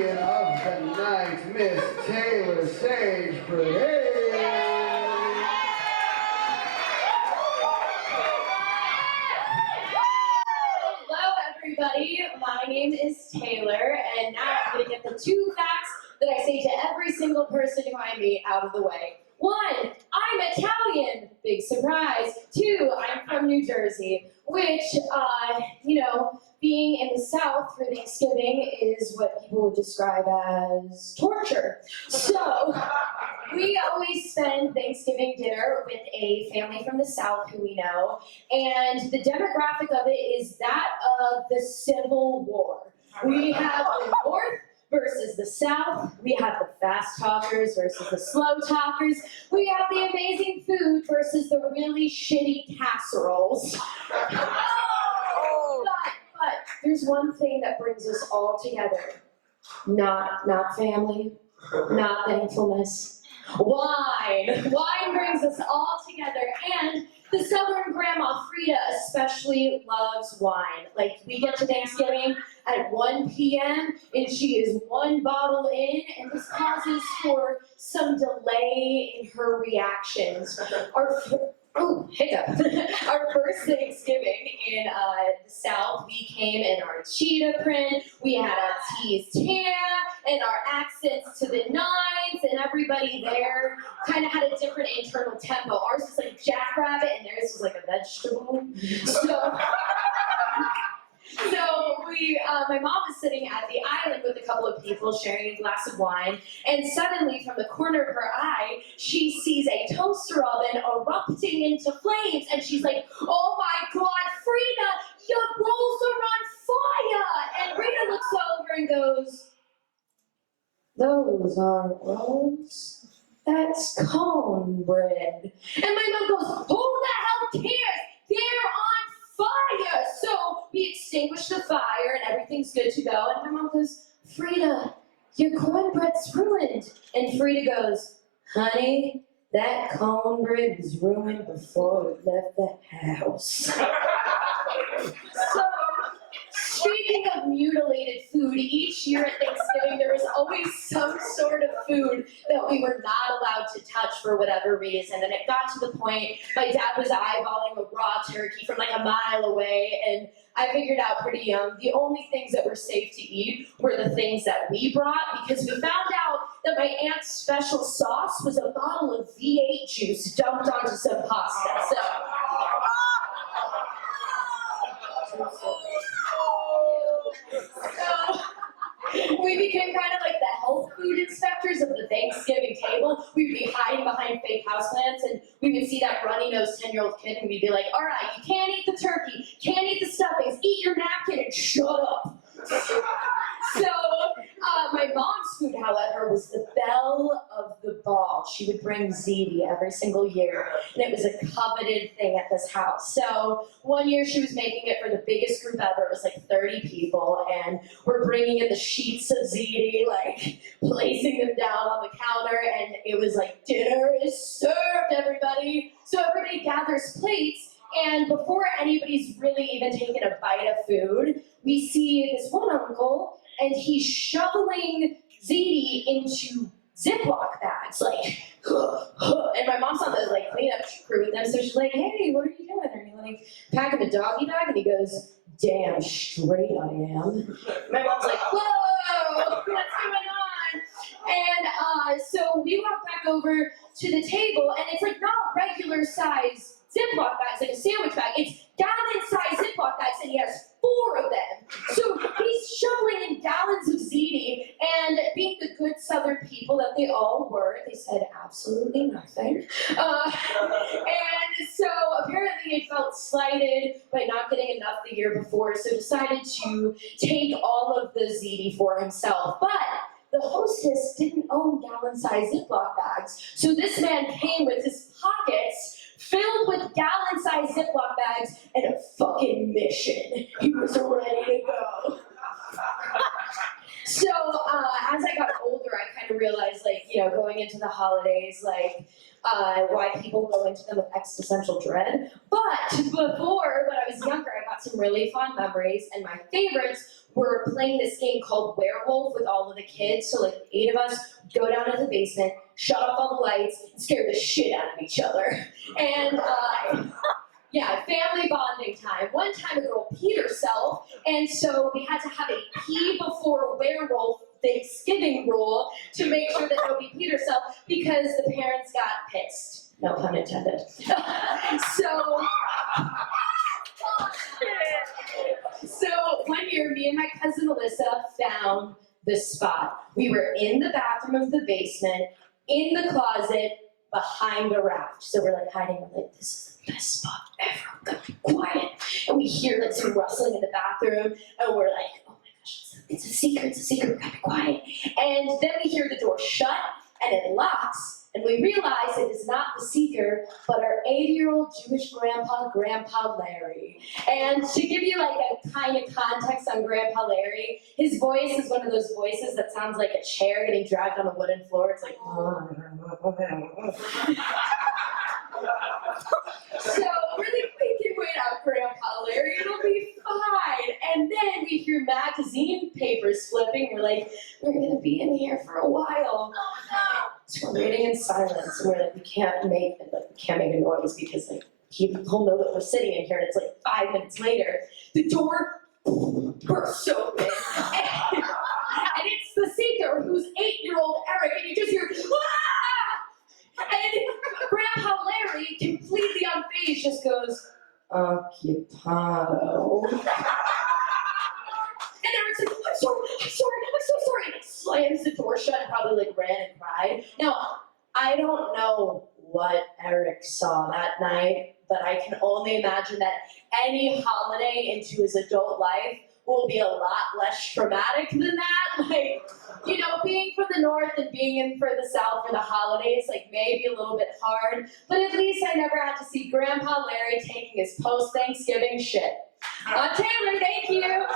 comedian of the night, Miss Taylor Sagebrush. Hello, everybody. My name is Taylor, and now I'm going to get the 2 facts that I say to every single person who I meet out of the way. 1, I'm Italian. Big surprise. 2, I'm from New Jersey, which, being in the South for Thanksgiving is what people would describe as torture. So, we always spend Thanksgiving dinner with a family from the South who we know, and the demographic of it is that of the Civil War. We have the North versus the South. We have the fast talkers versus the slow talkers. We have the amazing food versus the really shitty casseroles. But there's one thing that brings us all together. Not family, not thankfulness. Wine. Wine brings us all together, and the Southern grandma, Frida, especially loves wine. Like, we get to Thanksgiving at 1 p.m., and she is 1 bottle in, and this causes for some delay in her reactions. Hiccup. Our first Thanksgiving in the South, we came in our cheetah print, we had a teased hair, and our accents to the 9s, and everybody there kind of had a different internal tempo. Ours was like jackrabbit, and theirs was like a vegetable. So my mom was sitting at the island with a couple of people sharing a glass of wine, and suddenly from the corner of her eye, she sees a toaster oven erupting into flames, and she's like, "Oh my God, Frida, your rolls are on fire!" And Frida looks over and goes, "Those aren't rolls, that's cornbread." And my mom goes, "Who the hell cares? They're on fire!" So we extinguish the fire and everything's good to go. And my mom goes, "Frida, your cornbread's ruined." And Frida goes, "Honey, that cornbread was ruined before it left the house." So, speaking of mutilated food, each year at Thanksgiving there was always some sort of food that we were not allowed to touch for whatever reason. And it got to the point my dad was eyeballing a raw turkey from like a mile away, and I figured out pretty young the only things that were safe to eat were the things that we brought, because we found out that my aunt's special sauce was a bottle of V8 juice dumped onto some pasta. So we became kind of like the health food inspectors of the Thanksgiving table. We'd be hiding behind fake houseplants, and we would see that runny-nosed 10-year-old kid, and we'd be like, "All right, you can't eat the turkey, can't eat the stuffings, eat your napkin and shut up." So my mom's food, however, was the belle of the ball. She would bring ziti every single year, and it was a coveted thing at this house. So one year she was making it for the biggest group ever. It was like 30 people, and we're bringing in the sheets of ziti, like placing them down on the counter, and it was like, "Dinner is served, everybody." So everybody gathers plates, and before anybody's really even taken a bite of food, we see this one uncle, and he's shoveling ziti into Ziploc bags, like, and my mom's on the cleanup crew with them, so she's like, "Hey, what are you doing? Are you like packing a doggy bag?" And he goes, "Damn straight I am." My mom's like, "Whoa, what's going on?" And so we walk back over to the table, and it's like not regular size Ziploc bags, like a sandwich bag. It's gallon-sized Ziploc bags, and he has 4 of them. So he's shoveling in gallons of ziti, and being the good Southern people that they all were, they said absolutely nothing. And so apparently it felt slighted by not getting enough the year before, so decided to take all of the ziti for himself. But the hostess didn't own gallon-sized Ziploc bags, so this man came with his pockets filled with gallon-sized Ziploc bags and a fucking mission. He was ready to go. So as I got older, I kind of realized, going into the holidays, why people go into them with existential dread. But before, when I was younger, I got some really fun memories, and my favorites were playing this game called Werewolf with all of the kids. So like 8 of us go down to the basement, shut off all the lights, and scare the shit out of each other. And yeah, family bonding time. One time a girl peed herself, and so we had to have a pee before werewolf Thanksgiving rule to make sure that nobody peed herself because the parents got pissed. No pun intended. So one year, me and my cousin Alyssa found the spot. We were in the bathroom of the basement, in the closet, behind a raft. So we're like hiding, we're like, this is the best spot ever. I'm gonna be quiet. And we hear like some rustling in the bathroom, and we're like, oh my gosh, it's a secret, we gotta be quiet. And then we hear the door shut, and it locks, and we realize it is not the seeker, but our 80-year-old Jewish grandpa Larry. And to give you like a kind of context on Grandpa Larry, his voice is one of those voices that sounds like a chair getting dragged on a wooden floor. It's like, so really we can wait out Grandpa Larry, it'll be fine. And then we hear magazine papers flipping. We're like, we're gonna be in here for a while. So we're waiting in silence, and we're like, we can't make a noise because like he'll know that we're sitting in here. And it's like 5 minutes later, the door bursts open, and it's the seeker who's 8-year-old Eric, and you just hear ah! And Grandpa Larry, completely unfazed, just goes occupado. And Eric's like, I'm so sorry. And slams the door shut and probably like ran and cried. Now, I don't know what Eric saw that night, but I can only imagine that any holiday into his adult life will be a lot less traumatic than that. Like, you know, being from the north and being in for the south for the holidays, like maybe a little bit hard, but at least I never had to see Grandpa Larry taking his post-Thanksgiving shit. Taylor, thank you.